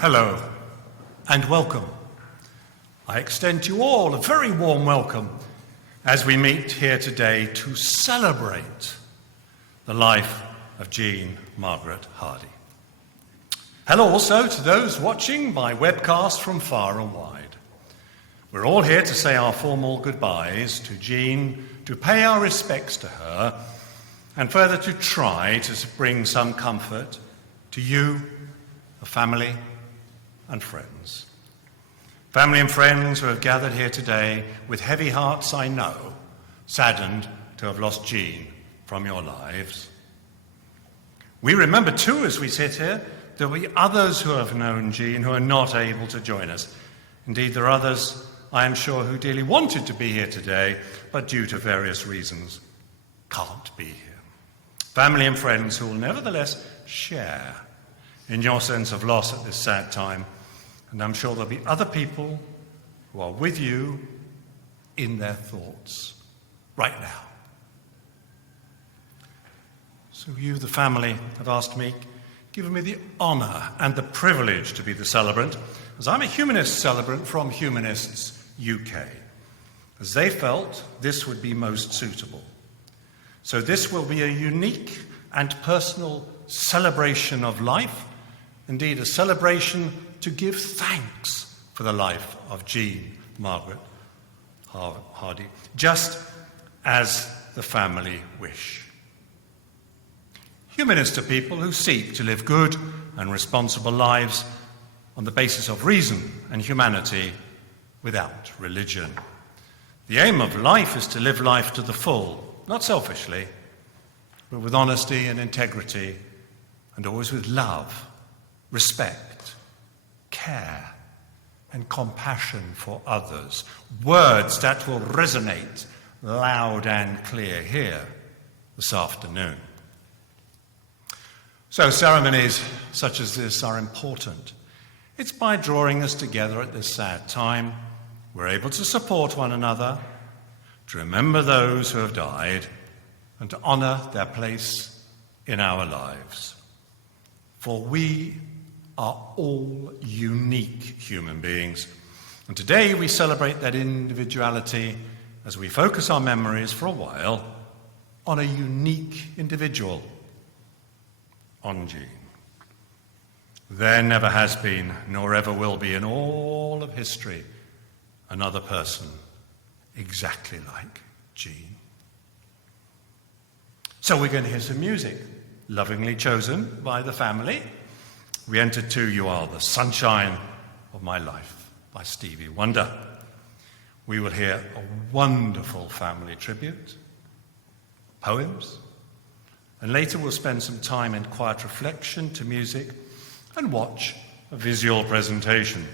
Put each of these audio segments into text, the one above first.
Hello and welcome. I extend to you all a very warm welcome as we meet here today to celebrate the life of Jean Margaret Hardy. Hello also to those watching by webcast from far and wide. We're all here to say our formal goodbyes to Jean, to pay our respects to her, and further to try to bring some comfort to you, the family, and friends. Family and friends who have gathered here today with heavy hearts, I know, saddened to have lost Jean from your lives. We remember too, as we sit here, there will be others who have known Jean who are not able to join us. Indeed, there are others, I am sure, who dearly wanted to be here today, but due to various reasons, can't be here. Family and friends who will nevertheless share in your sense of loss at this sad time. And I'm sure there'll be other people who are with you in their thoughts right now. So you, the family, have asked me, given me the honour and the privilege to be the celebrant, as I'm a humanist celebrant from Humanists UK, as they felt this would be most suitable. So this will be a unique and personal celebration of life, indeed a celebration to give thanks for the life of Jean Margaret Hardy, just as the family wish. Humanists are people who seek to live good and responsible lives on the basis of reason and humanity without religion. The aim of life is to live life to the full, not selfishly, but with honesty and integrity, and always with love, respect, care, and compassion for others. Words that will resonate loud and clear here this afternoon. So ceremonies such as this are important. It's by drawing us together at this sad time we're able to support one another, to remember those who have died, and to honour their place in our lives. For we are all unique human beings, and today we celebrate that individuality as we focus our memories for a while on a unique individual, on Jean. There never has been, nor ever will be in all of history, another person exactly like Jean. So we're going to hear some music, lovingly chosen by the family. We enter to You Are the Sunshine of My Life by Stevie Wonder. We will hear a wonderful family tribute, poems, and later we'll spend some time in quiet reflection to music and watch a visual presentation.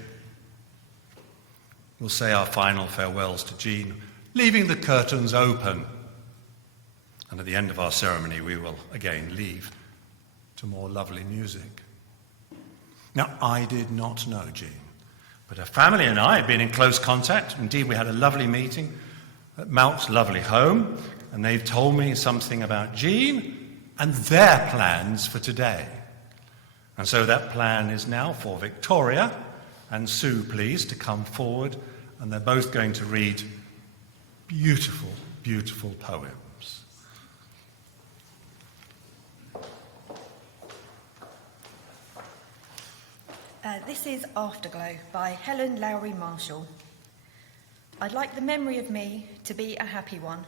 We'll say our final farewells to Jean, leaving the curtains open. And at the end of our ceremony, we will again leave to more lovely music. Now, I did not know Jean, but her family and I have been in close contact. Indeed, we had a lovely meeting at Malt's lovely home, and they've told me something about Jean and their plans for today. And so that plan is now for Victoria and Sue, please, to come forward, and they're both going to read beautiful, beautiful poems. This is Afterglow by Helen Lowry Marshall. I'd like the memory of me to be a happy one.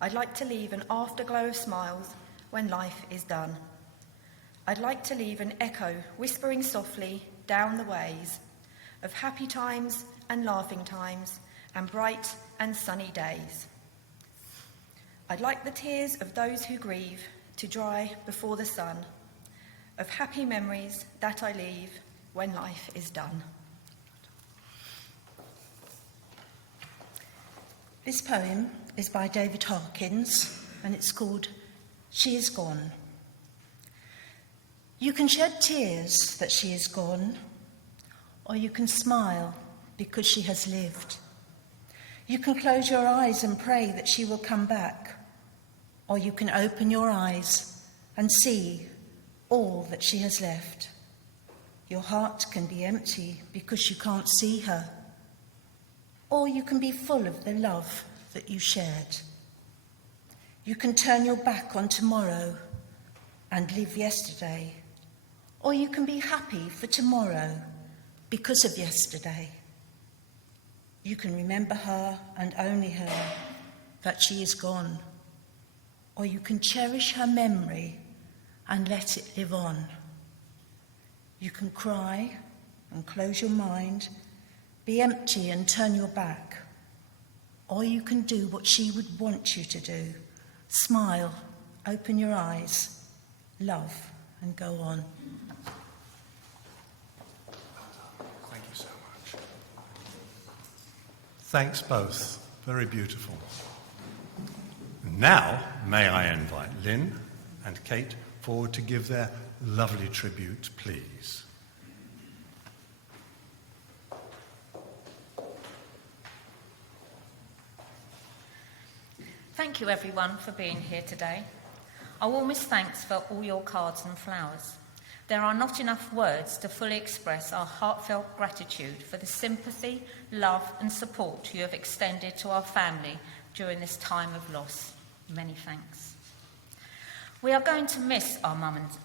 I'd like to leave an afterglow of smiles when life is done. I'd like to leave an echo whispering softly down the ways of happy times and laughing times and bright and sunny days. I'd like the tears of those who grieve to dry before the sun, of happy memories that I leave when life is done. This poem is by David Harkins, and it's called She Is Gone. You can shed tears that she is gone, or you can smile because she has lived. You can close your eyes and pray that she will come back, or you can open your eyes and see all that she has left. Your heart can be empty because you can't see her. Or you can be full of the love that you shared. You can turn your back on tomorrow and live yesterday. Or you can be happy for tomorrow because of yesterday. You can remember her and only her, that she is gone. Or you can cherish her memory and let it live on. You can cry and close your mind, be empty and turn your back. Or you can do what she would want you to do. Smile, open your eyes, love, and go on. Thank you so much. Thanks both. Very beautiful. Now, may I invite Lynn and Kate forward to give their lovely tribute, please. Thank you everyone for being here today. Our warmest thanks for all your cards and flowers. There are not enough words to fully express our heartfelt gratitude for the sympathy, love and support you have extended to our family during this time of loss. Many thanks. We are going to miss our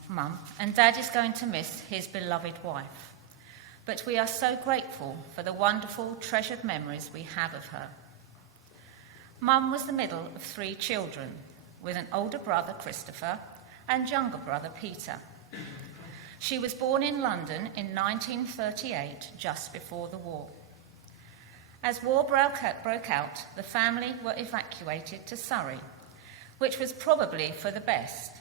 mum, and Dad is going to miss his beloved wife. But we are so grateful for the wonderful, treasured memories we have of her. Mum was the middle of 3 children, with an older brother, Christopher, and younger brother, Peter. She was born in London in 1938, just before the war. As war broke out, the family were evacuated to Surrey, which was probably for the best,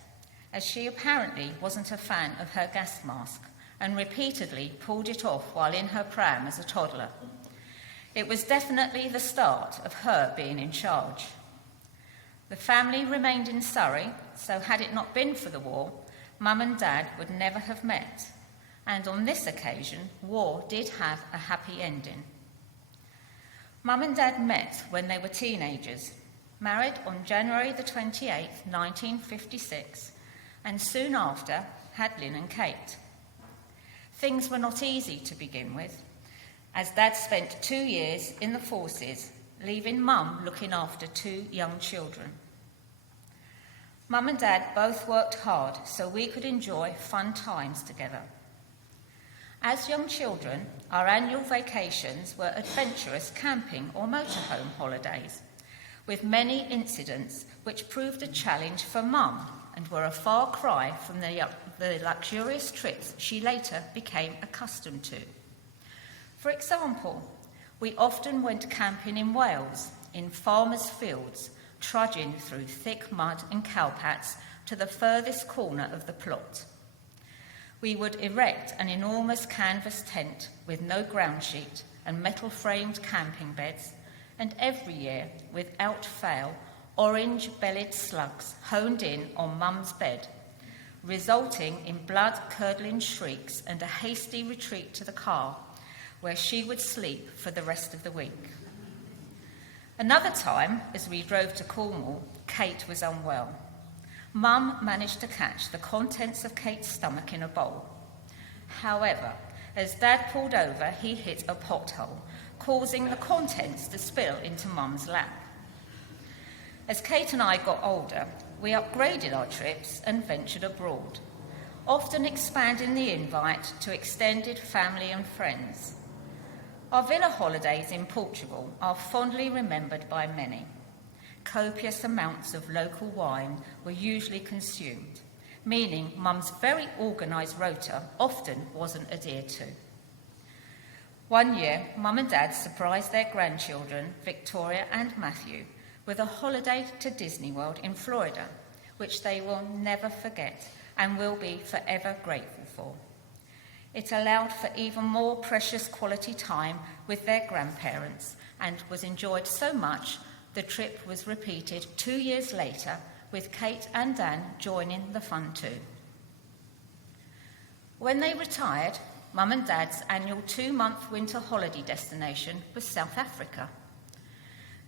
as she apparently wasn't a fan of her gas mask and repeatedly pulled it off while in her pram as a toddler. It was definitely the start of her being in charge. The family remained in Surrey, so had it not been for the war, Mum and Dad would never have met. And on this occasion, war did have a happy ending. Mum and Dad met when they were teenagers, married on January the 28th, 1956, and soon after had Lynn and Kate. Things were not easy to begin with, as Dad spent 2 years in the forces, leaving Mum looking after 2 young children. Mum and Dad both worked hard so we could enjoy fun times together. As young children, our annual vacations were adventurous camping or motorhome holidays, with many incidents which proved a challenge for Mum and were a far cry from the luxurious trips she later became accustomed to. For example, we often went camping in Wales, in farmers' fields, trudging through thick mud and cowpats to the furthest corner of the plot. We would erect an enormous canvas tent with no ground sheet and metal-framed camping beds, and every year, without fail, orange-bellied slugs honed in on Mum's bed, resulting in blood-curdling shrieks and a hasty retreat to the car, where she would sleep for the rest of the week. Another time, as we drove to Cornwall, Kate was unwell. Mum managed to catch the contents of Kate's stomach in a bowl. However, as Dad pulled over, he hit a pothole, causing the contents to spill into Mum's lap. As Kate and I got older, we upgraded our trips and ventured abroad, often expanding the invite to extended family and friends. Our villa holidays in Portugal are fondly remembered by many. Copious amounts of local wine were usually consumed, meaning Mum's very organised rota often wasn't adhered to. One year, Mum and Dad surprised their grandchildren, Victoria and Matthew, with a holiday to Disney World in Florida, which they will never forget and will be forever grateful for. It allowed for even more precious quality time with their grandparents and was enjoyed so much the trip was repeated 2 years later, with Kate and Dan joining the fun too. When they retired, Mum and Dad's annual 2-month winter holiday destination was South Africa.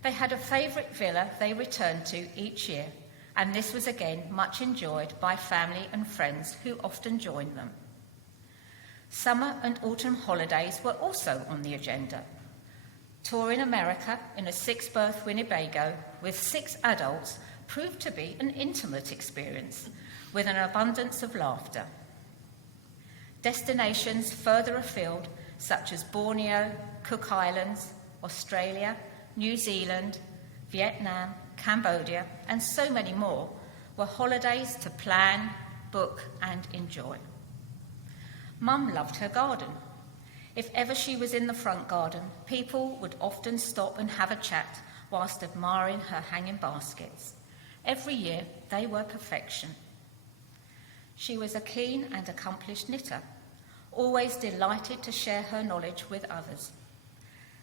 They had a favourite villa they returned to each year, and this was again much enjoyed by family and friends who often joined them. Summer and autumn holidays were also on the agenda. Touring America in a 6-berth Winnebago with 6 adults proved to be an intimate experience with an abundance of laughter. Destinations further afield, such as Borneo, Cook Islands, Australia, New Zealand, Vietnam, Cambodia, and so many more, were holidays to plan, book, and enjoy. Mum loved her garden. If ever she was in the front garden, people would often stop and have a chat whilst admiring her hanging baskets. Every year, they were perfection. She was a keen and accomplished knitter, always delighted to share her knowledge with others.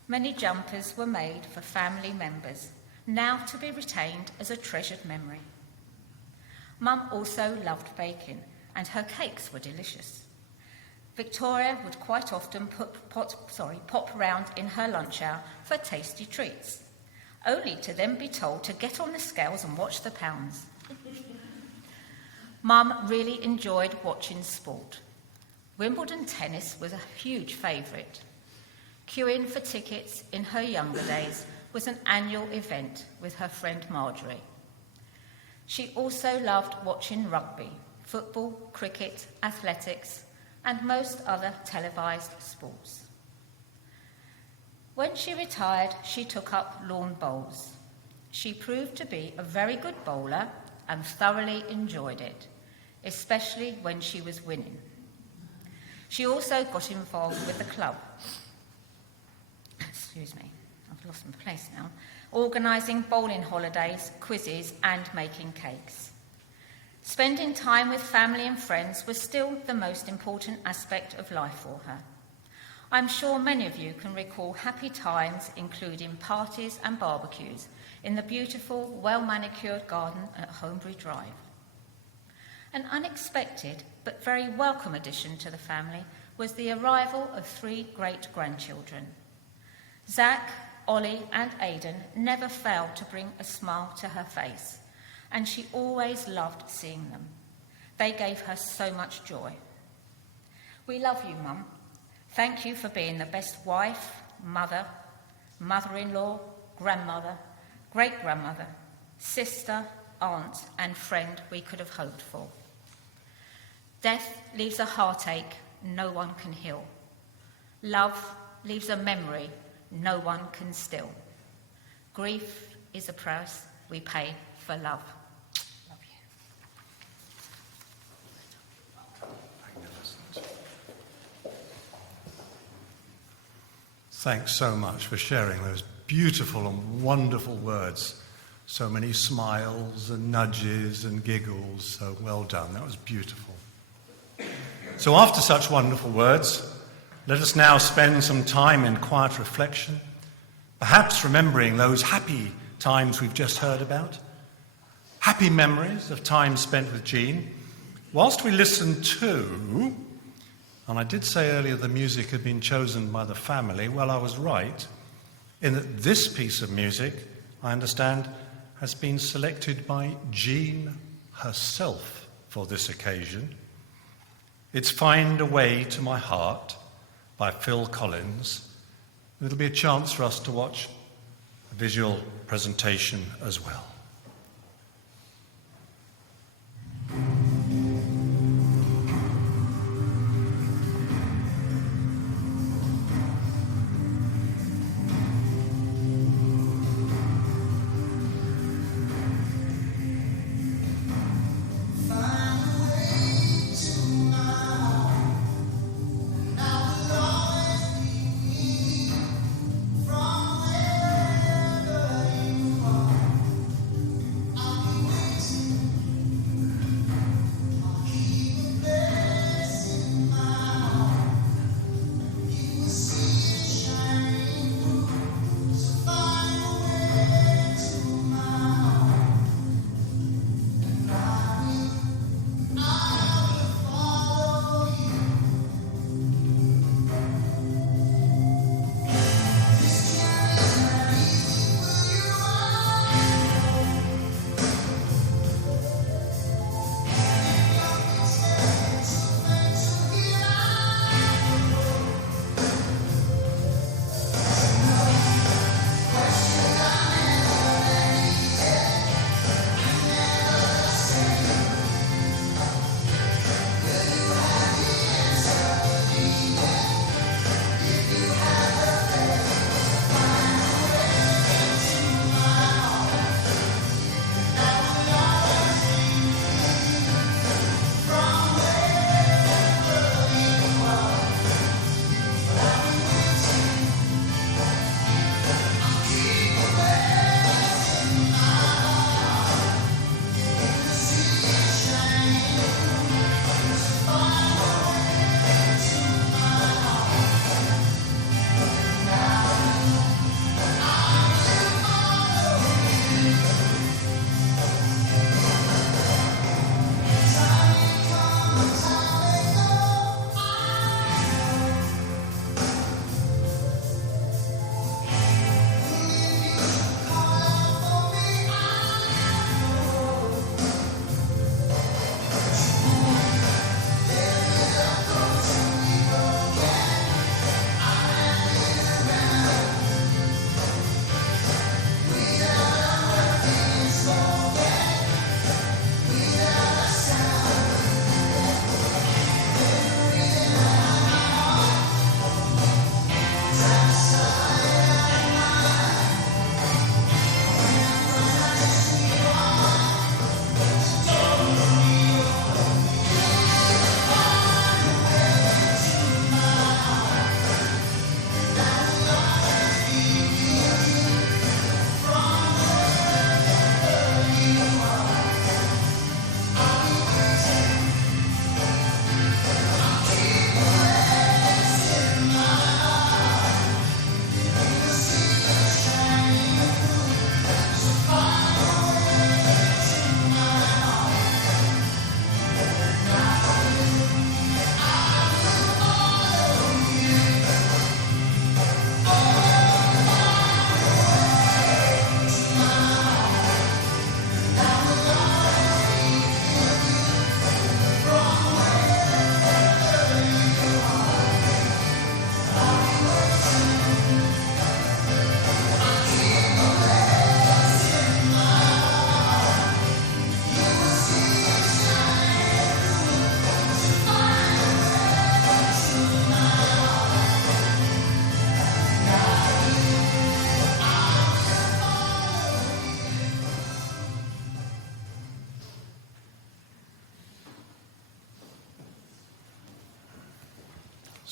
Many jumpers were made for family members, now to be retained as a treasured memory. Mum also loved baking, and her cakes were delicious. Victoria would quite often pop round in her lunch hour for tasty treats, only to then be told to get on the scales and watch the pounds. Mum really enjoyed watching sport. Wimbledon tennis was a huge favourite. Queuing for tickets in her younger days was an annual event with her friend Marjorie. She also loved watching rugby, football, cricket, athletics, and most other televised sports. When she retired, she took up lawn bowls. She proved to be a very good bowler and thoroughly enjoyed it, especially when she was winning. She also got involved with the club. Excuse me, I've lost my place now. Organising bowling holidays, quizzes, and making cakes. Spending time with family and friends was still the most important aspect of life for her. I'm sure many of you can recall happy times, including parties and barbecues in the beautiful, well-manicured garden at Homebury Drive. An unexpected but very welcome addition to the family was the arrival of 3 great-grandchildren. Zach, Ollie and Aidan never failed to bring a smile to her face, and she always loved seeing them. They gave her so much joy. We love you, Mum. Thank you for being the best wife, mother, mother-in-law, grandmother, great-grandmother, sister, aunt and friend we could have hoped for. Death leaves a heartache no one can heal. Love leaves a memory no one can still. Grief is a price we pay for love. Love you. Magnificent. Thanks so much for sharing those beautiful and wonderful words. So many smiles and nudges and giggles. So well done. That was beautiful. So after such wonderful words, let us now spend some time in quiet reflection, perhaps remembering those happy times we've just heard about, happy memories of time spent with Jean, whilst we listen to, and I did say earlier the music had been chosen by the family. Well, I was right, in that this piece of music, I understand, has been selected by Jean herself for this occasion. It's Find a Way to My Heart by Phil Collins. It'll be a chance for us to watch a visual presentation as well.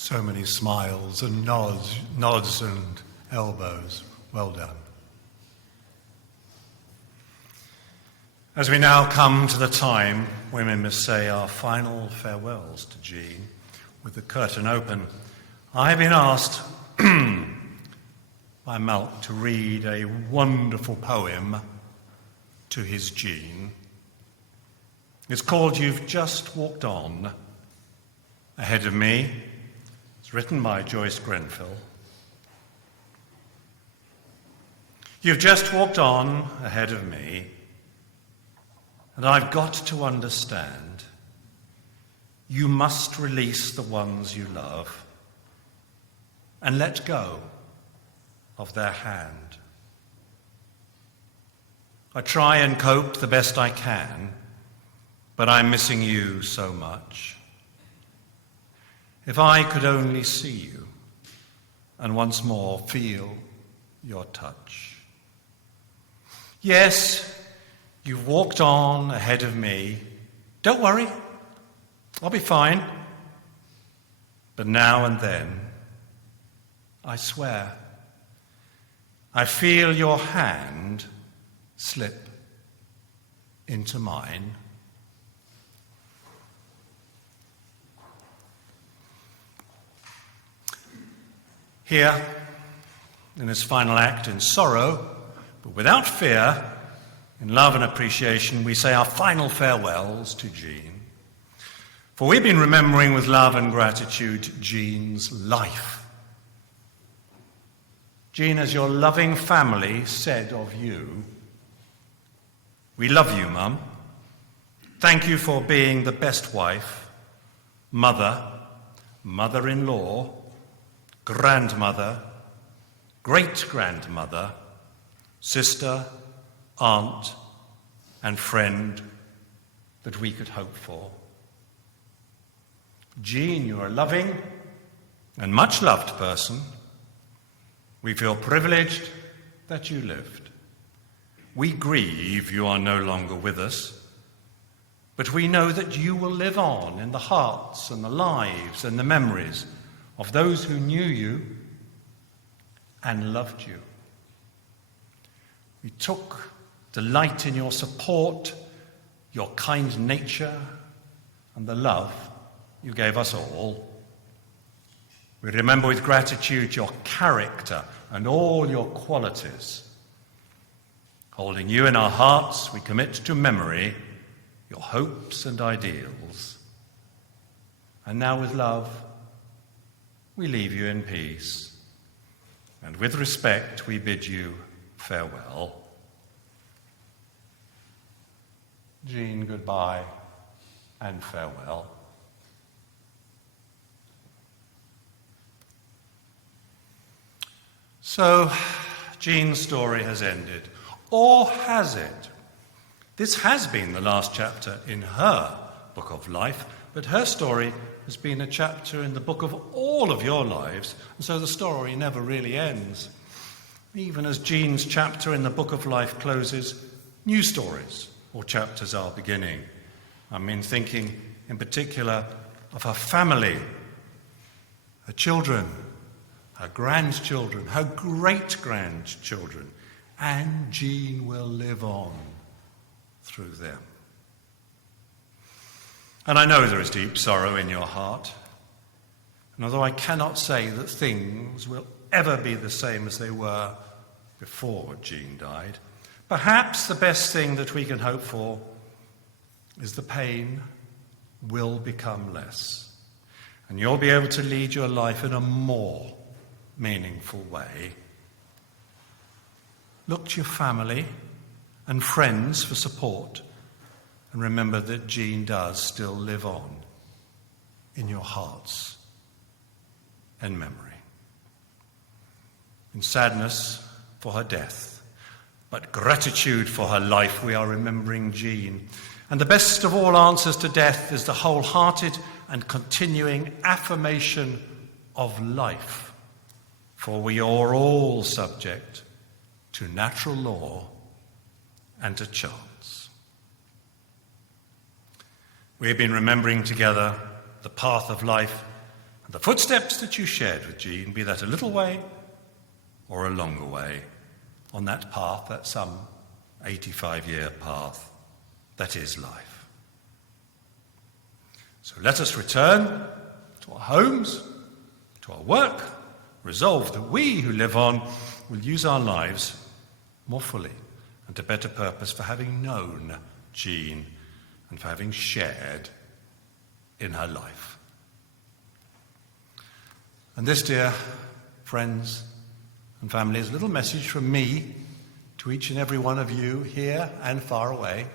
So many smiles and nods and elbows. Well done. As we now come to the time when we must say our final farewells to Jean, with the curtain open, I have been asked by Malk to read a wonderful poem to his Jean. It's called You've Just Walked On Ahead of Me. It's written by Joyce Grenfell. You've just walked on ahead of me, and I've got to understand you must release the ones you love and let go of their hand. I try and cope the best I can, but I'm missing you so much. If I could only see you and once more feel your touch. Yes, you've walked on ahead of me. Don't worry, I'll be fine. But now and then, I swear, I feel your hand slip into mine. Here, in this final act, in sorrow, but without fear, in love and appreciation, we say our final farewells to Jean. For we've been remembering with love and gratitude Jean's life. Jean, as your loving family said of you, we love you, Mum. Thank you for being the best wife, mother, mother-in-law, grandmother, great-grandmother, sister, aunt, and friend that we could hope for. Jean, you are a loving and much-loved person. We feel privileged that you lived. We grieve you are no longer with us, but we know that you will live on in the hearts and the lives and the memories of those who knew you and loved you. We took delight in your support, your kind nature, and the love you gave us all. We remember with gratitude your character and all your qualities. Holding you in our hearts, we commit to memory your hopes and ideals. And now with love, we leave you in peace. And with respect, we bid you farewell. Jean, goodbye and farewell. So, Jean's story has ended. Or has it? This has been the last chapter in her book of life, but her story has been a chapter in the book of all of your lives, and so the story never really ends. Even as Jean's chapter in the book of life closes, new stories or chapters are beginning. I mean, thinking in particular of her family, her children, her grandchildren, her great-grandchildren, and Jean will live on through them. And I know there is deep sorrow in your heart, and although I cannot say that things will ever be the same as they were before Jean died, perhaps the best thing that we can hope for is the pain will become less, and you'll be able to lead your life in a more meaningful way. Look to your family and friends for support, and remember that Jean does still live on in your hearts and memory. In sadness for her death, but gratitude for her life, we are remembering Jean. And the best of all answers to death is the wholehearted and continuing affirmation of life, for we are all subject to natural law and to chance. We have been remembering together the path of life The footsteps that you shared with Jean, be that a little way or a longer way, on that path, that some 85-year path, that is life. So let us return to our homes, to our work, resolved that we who live on will use our lives more fully and to better purpose for having known Jean and for having shared in her life. And this, dear friends and family, is a little message from me to each and every one of you here and far away.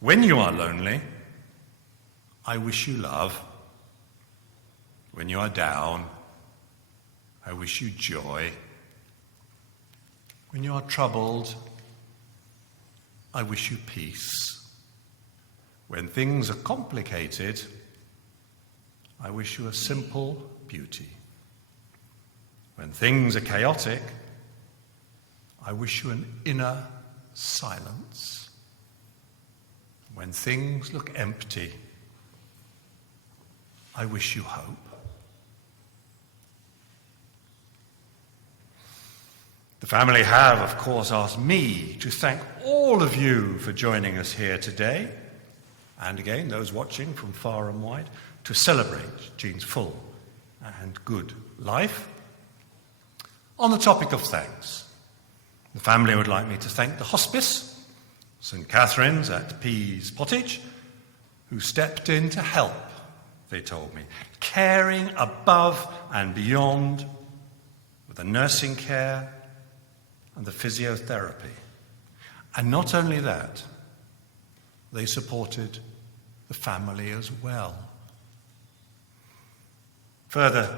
When you are lonely, I wish you love. When you are down, I wish you joy. When you are troubled, I wish you peace. When things are complicated, I wish you a simple beauty. When things are chaotic, I wish you an inner silence. When things look empty, I wish you hope. The family have, of course, asked me to thank all of you for joining us here today, and again, those watching from far and wide, to celebrate Jean's full and good life. On the topic of thanks, the family would like me to thank the hospice, St. Catherine's at Pease Pottage, who stepped in to help, they told me, caring above and beyond with the nursing care and the physiotherapy. And not only that, they supported the family as well. Further,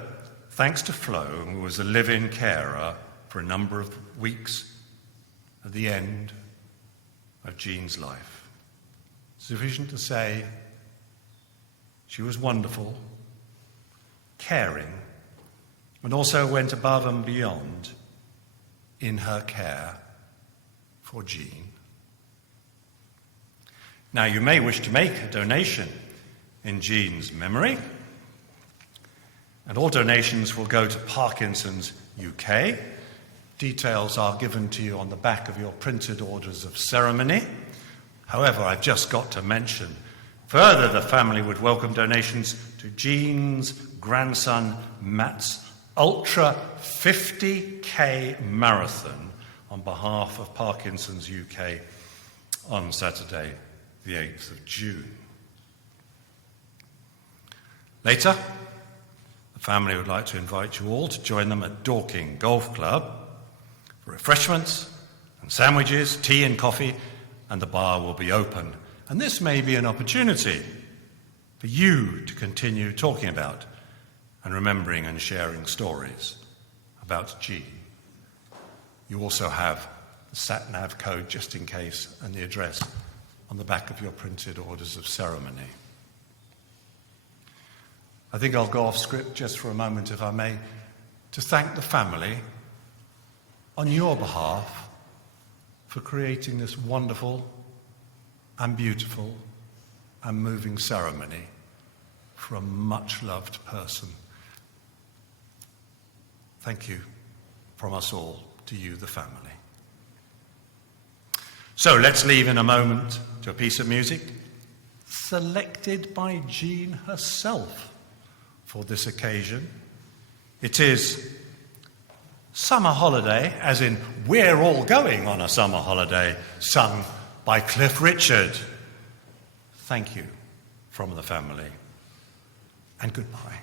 thanks to Flo, who was a live-in carer for a number of weeks at the end of Jean's life. Sufficient to say, she was wonderful, caring, and also went above and beyond in her care for Jean. Now, you may wish to make a donation in Jean's memory, and all donations will go to Parkinson's UK. Details are given to you on the back of your printed orders of ceremony. However, I've just got to mention, further, the family would welcome donations to Jean's grandson Matt's Ultra 50k Marathon on behalf of Parkinson's UK on Saturday, the 8th of June. Later, the family would like to invite you all to join them at Dorking Golf Club for refreshments and sandwiches, tea and coffee, and the bar will be open. And this may be an opportunity for you to continue talking about and remembering and sharing stories about Jean. You also have the sat-nav code just in case and the address on the back of your printed orders of ceremony. I think I'll go off script just for a moment, if I may, to thank the family on your behalf for creating this wonderful and beautiful and moving ceremony for a much-loved person. Thank you from us all to you, the family. So let's leave in a moment to a piece of music selected by Jean herself for this occasion. It is Summer Holiday, as in we're all going on a summer holiday, sung by Cliff Richard. Thank you from the family, and goodbye.